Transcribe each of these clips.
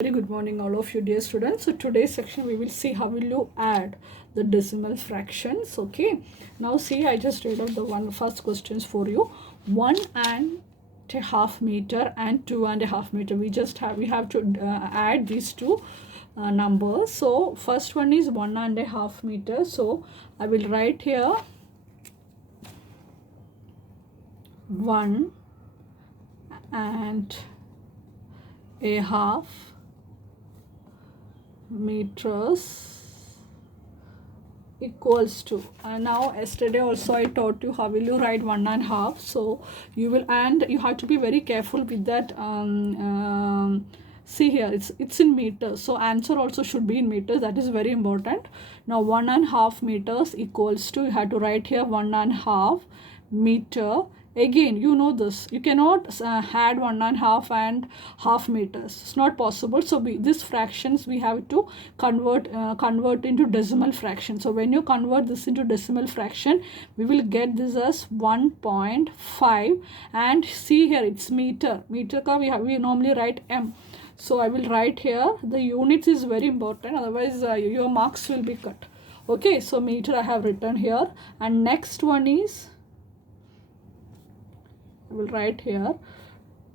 Very good morning all of you dear students. So today's section we will see how will you add the decimal fractions. Okay, now see, I just read out the first questions for you. 1.5 meter and 2.5 meter, we have to add these two numbers. So first one is 1.5 meter, so I will write here 1.5 meters equals to, and now yesterday also I taught you how will you write 1.5. So you will, and you have to be very careful with that. See here, it's in meters, so answer also should be in meters. That is very important. Now 1.5 meters equals to, you have to write here 1.5 meter. Again, you know this, you cannot add 1.5 and half meters. It's not possible. So these fractions we have to convert into decimal fraction. So when you convert this into decimal fraction, we will get this as 1.5. And see here, it's meter. Meter ka we normally write m. So I will write here, the units is very important, otherwise your marks will be cut. Okay, so meter I have written here. And next one is, I will write here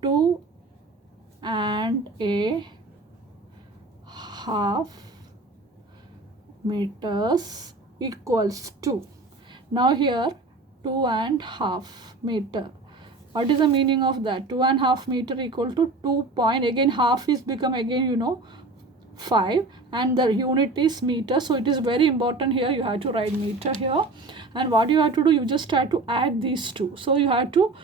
2.5 meters equals to. Now here 2.5 meter. What is the meaning of that? 2.5 meter equal to 2 point, again half is become again 5, and the unit is meter. So it is very important here, you have to write meter here. And what you have to do, you just try to add these two. So you have to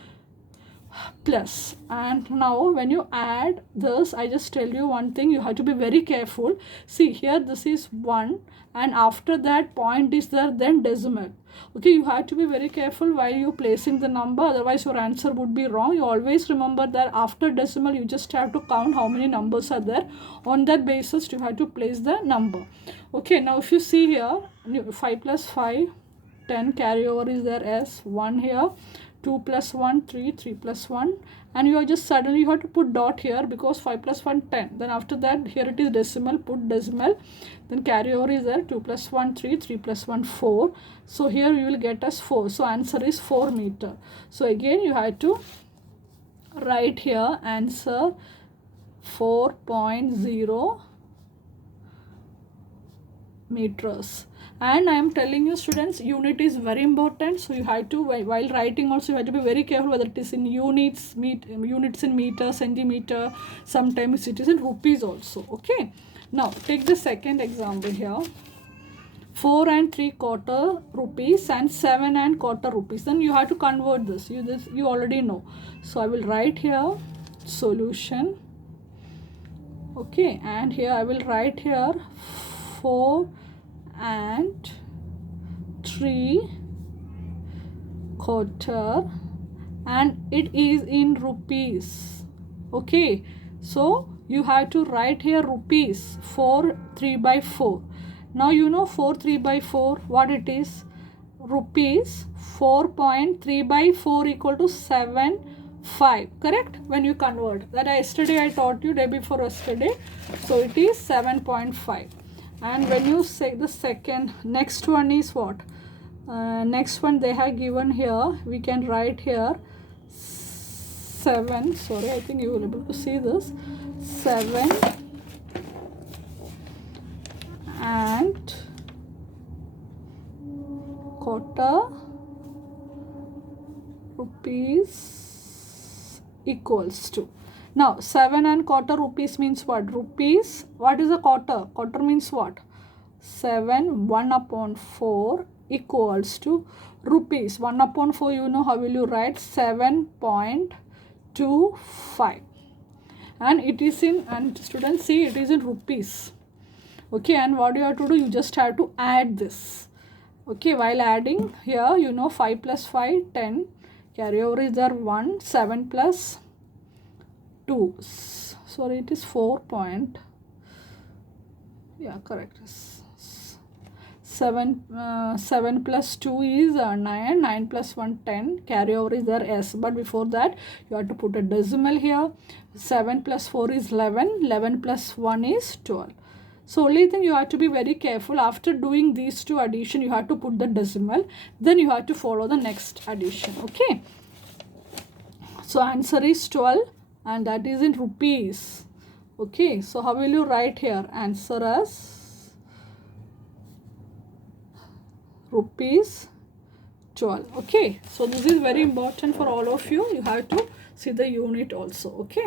plus, and now when you add this, I just tell you one thing, you have to be very careful. See here, this is 1, and after that point is there, then decimal. Okay, you have to be very careful while you placing the number, otherwise your answer would be wrong. You always remember that after decimal you just have to count how many numbers are there. On that basis you have to place the number. Okay, now if you see here, 5 plus 5 10, carryover is there as 1 here, 2 plus 1 3, 3 plus 1, and you are just suddenly you have to put dot here because 5 plus 1 10. Then after that here it is decimal, put decimal, then carryover is there, 2 plus 1 3, 3 plus 1 4. So here you will get us 4. So answer is 4 meter. So again you have to write here answer 4.0 meters. And I am telling you students, unit is very important. So you have to, while writing also you have to be very careful whether it is in units, units in meter, centimeter, sometimes it is in rupees also. Okay, now take the second example here. 4 3/4 rupees and 7 1/4 rupees. Then you have to convert this. You already know. So I will write here solution. Okay, and here I will write here 4 3/4, and it is in rupees. Okay, so you have to write here rupees 4 3/4. Now you know 4 3/4 what it is, rupees 4.3/4 equal to 7.5, correct? When you convert that, yesterday I taught you, day before yesterday. So it is 7.5. And when you say the second, next one is what? Next one they have given here, we can write here 7, sorry, I think you will be able to see this, 7 1/4 rupees equals to. Now 7 1/4 rupees means what? Rupees, what is a quarter? Quarter means what? 7 1/4 equals to rupees. 1/4, you know how will you write? 7.25. And it is in, and students see, it is in rupees. Okay, and what you have to do, you just have to add this. Okay, while adding here, 5 plus 5 10, carryover is there 1, 7 plus 2, sorry it is 4 point, yeah correct, 7 plus 2 is 9, 9 plus 1 10, carryover is there s, but before that you have to put a decimal here. 7 plus 4 is 11. 11 plus 1 is 12. So only thing you have to be very careful. After doing these two addition, you have to put the decimal. Then you have to follow the next addition. Okay. So answer is 12 and that is in rupees. Okay. So how will you write here? Answer as rupees 12. Okay. So this is very important for all of you. You have to see the unit also. Okay.